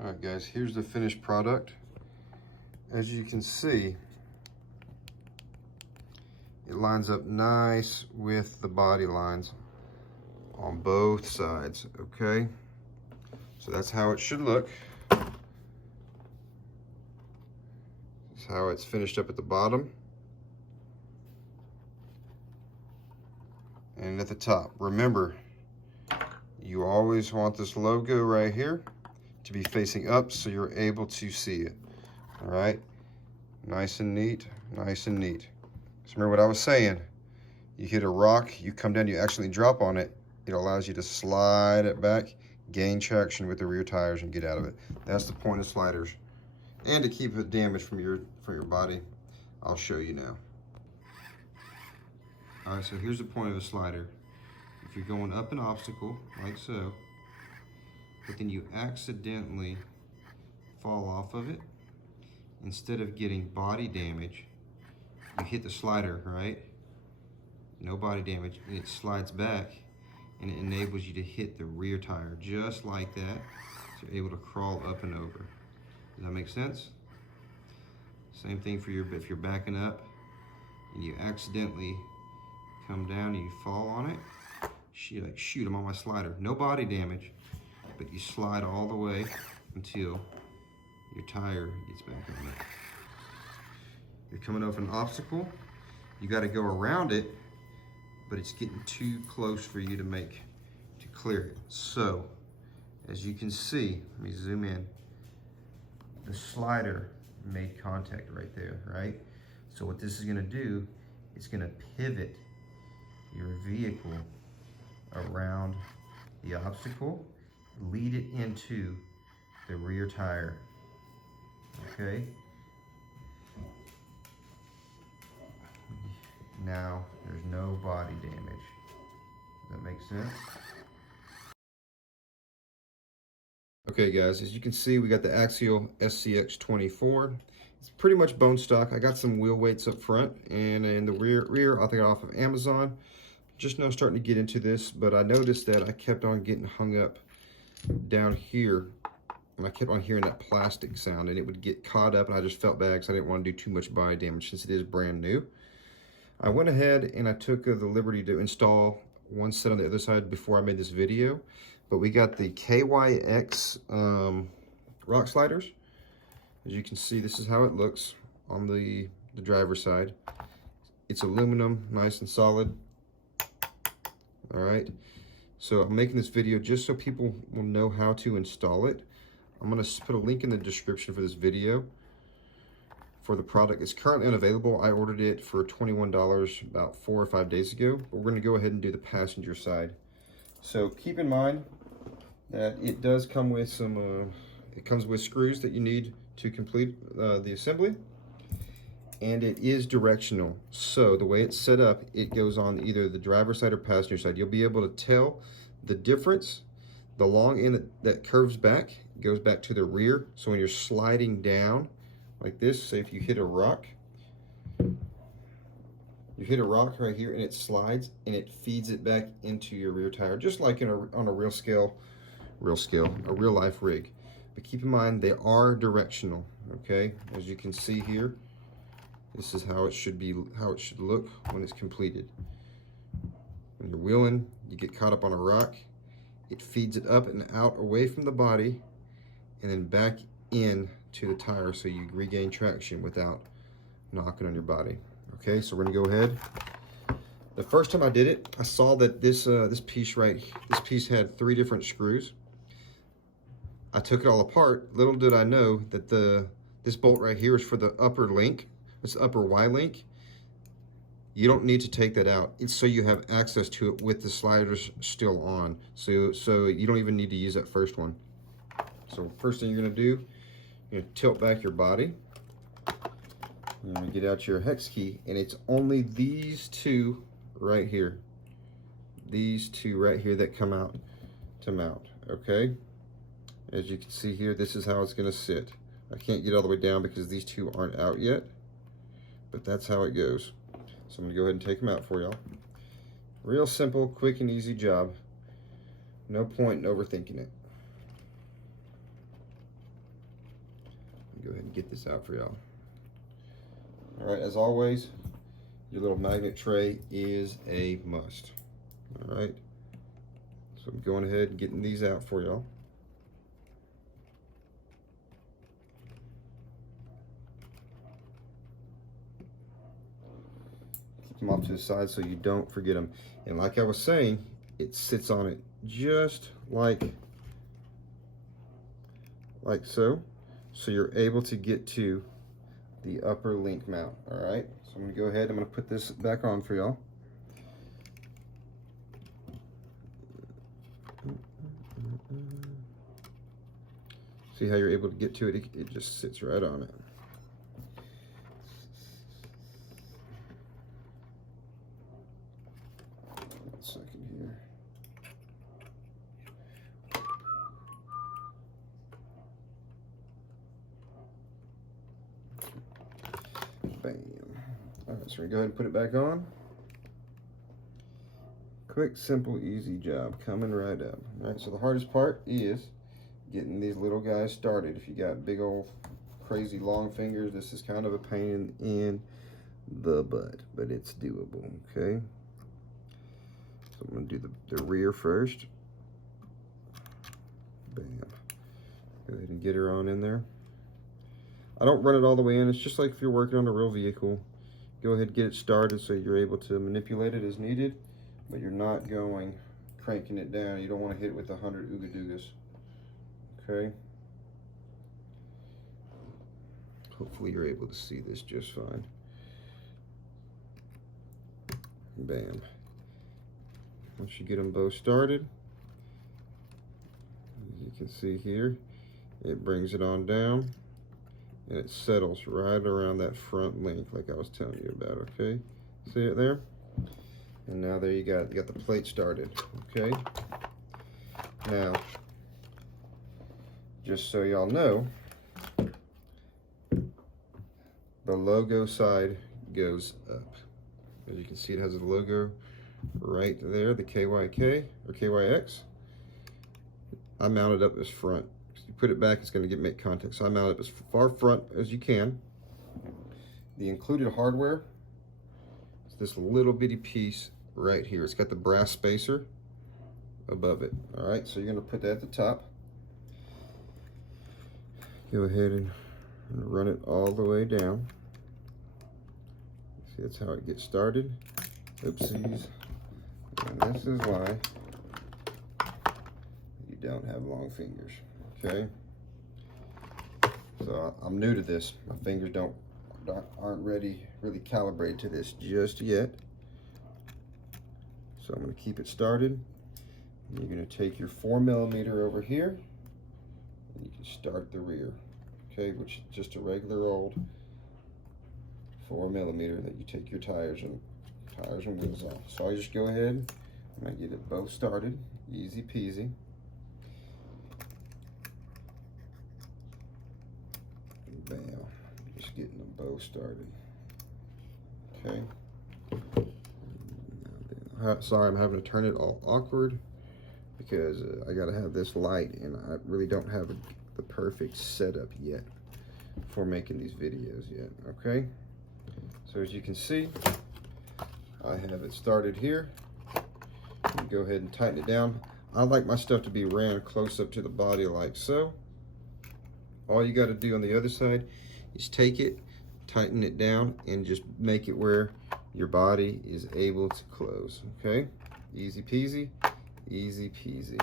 All right, guys, here's the finished product. As you can see, it lines up nice with the body lines on both sides, okay? So that's how it should look. That's how it's finished up at the bottom. And at the top. Remember, you always want this logo right here to be facing up so you're able to see it. All right, nice and neat, nice and neat. So remember what I was saying, you hit a rock, you come down, you actually drop on it, it allows you to slide it back, gain traction with the rear tires and get out of it. That's the point of sliders. And to keep it damaged from your body, I'll show you now. All right, so here's the point of a slider. If you're going up an obstacle, like so, but then you accidentally fall off of it, instead of getting body damage, you hit the slider, right? No body damage, and it slides back, and it enables you to hit the rear tire, just like that, so you're able to crawl up and over. Does that make sense? Same thing for if you're backing up, and you accidentally come down and you fall on it, you're like, shoot, I'm on my slider. No body damage, but you slide all the way until your tire gets back on it. You're coming off an obstacle, you got to go around it, but it's getting too close for you to clear it. So, as you can see, let me zoom in, the slider made contact right there, right? So what this is going to do, it's going to pivot your vehicle around the obstacle, lead it into the rear tire, okay? Now there's no body damage. Does that make sense? Okay guys, as you can see, we got the Axial SCX24. It's pretty much bone stock. I got some wheel weights up front, and in the rear I think off of Amazon. Just now starting to get into this, but I noticed that I kept on getting hung up down here, and I kept on hearing that plastic sound, and it would get caught up, and I just felt bad because I didn't want to do too much body damage since it is brand new. I went ahead and I took the liberty to install one set on the other side before I made this video, but we got the KYX rock sliders. As you can see, this is how it looks on the driver's side. It's aluminum, nice and solid. All right, so I'm making this video just so people will know how to install it. I'm gonna put a link in the description for this video for the product. It's currently unavailable. I ordered it for $21 about 4 or 5 days ago, but we're gonna go ahead and do the passenger side. So keep in mind that it does come with some, it comes with screws that you need to complete the assembly. And it is directional. So the way it's set up, it goes on either the driver's side or passenger side. You'll be able to tell the difference. The long end that curves back goes back to the rear. So when you're sliding down like this, say if you hit a rock, you hit a rock right here and it slides and it feeds it back into your rear tire, just like on a real life rig. But keep in mind, they are directional, okay? As you can see here, this is how it should look when it's completed. When you're wheeling, you get caught up on a rock, it feeds it up and out away from the body and then back in to the tire so you regain traction without knocking on your body. Okay, so we're gonna go ahead. The first time I did it, I saw that this piece had 3 different screws. I took it all apart. Little did I know that this bolt right here is for the upper link. It's the upper Y link. You don't need to take that out. It's so you have access to it with the sliders still on. So you don't even need to use that first one. So first thing you're gonna do, you're gonna tilt back your body. You're gonna get out your hex key, and it's only these 2 right here. These 2 right here that come out to mount, okay? As you can see here, this is how it's gonna sit. I can't get all the way down because these 2 aren't out yet, but that's how it goes. So I'm gonna go ahead and take them out for y'all. Real simple, quick and easy job. No point in overthinking it. Go ahead and get this out for y'all. All right, as always, your little magnet tray is a must. All right, so I'm going ahead and getting these out for y'all. Keep them off to the side so you don't forget them. And like I was saying, it sits on it just like so. So you're able to get to the upper link mount. All right, so I'm gonna go ahead, I'm gonna put this back on for y'all. See how you're able to get to it? It just sits right on it. One second here. Bam. All right, so we go ahead and put it back on. Quick, simple, easy job coming right up. All right, so the hardest part is getting these little guys started. If you got big old crazy long fingers, this is kind of a pain in the butt, but it's doable. Okay, so I'm gonna do the rear first. Bam. Go ahead and get her on in there. I don't run it all the way in. It's just like if you're working on a real vehicle. Go ahead and get it started so you're able to manipulate it as needed, but you're not going cranking it down. You don't want to hit it with 100 ooga doogas. Okay. Hopefully you're able to see this just fine. Bam. Once you get them both started, as you can see here, it brings it on down and it settles right around that front link like I was telling you about. Okay, see it there? And now there you got the plate started. Okay, now just so y'all know, the logo side goes up. As you can see, it has a logo right there, the KYK or KYX. I mount it up as front. If you put it back, it's going to make contact. So I mount it up as far front as you can. The included hardware is this little bitty piece right here. It's got the brass spacer above it. All right, so you're going to put that at the top. Go ahead and run it all the way down. See, that's how it gets started. Oopsies. And this is why you don't have long fingers. Okay. So I'm new to this. My fingers aren't really calibrated to this just yet. So I'm going to keep it started. And you're going to take your 4mm over here. You can start the rear, okay, which is just a regular old 4mm that you take your tires and wheels off. So I just go ahead and I get it both started, easy peasy. Bam, just getting them both started. Okay. Sorry, I'm having to turn it all awkward because I gotta have this light and I really don't have the perfect setup yet for making these videos yet. Okay, so as you can see, I have it started here. Go ahead and tighten it down. I like my stuff to be ran close up to the body like so. All you got to do on the other side is take it, tighten it down, and just make it where your body is able to close. Okay, easy peasy, easy peasy.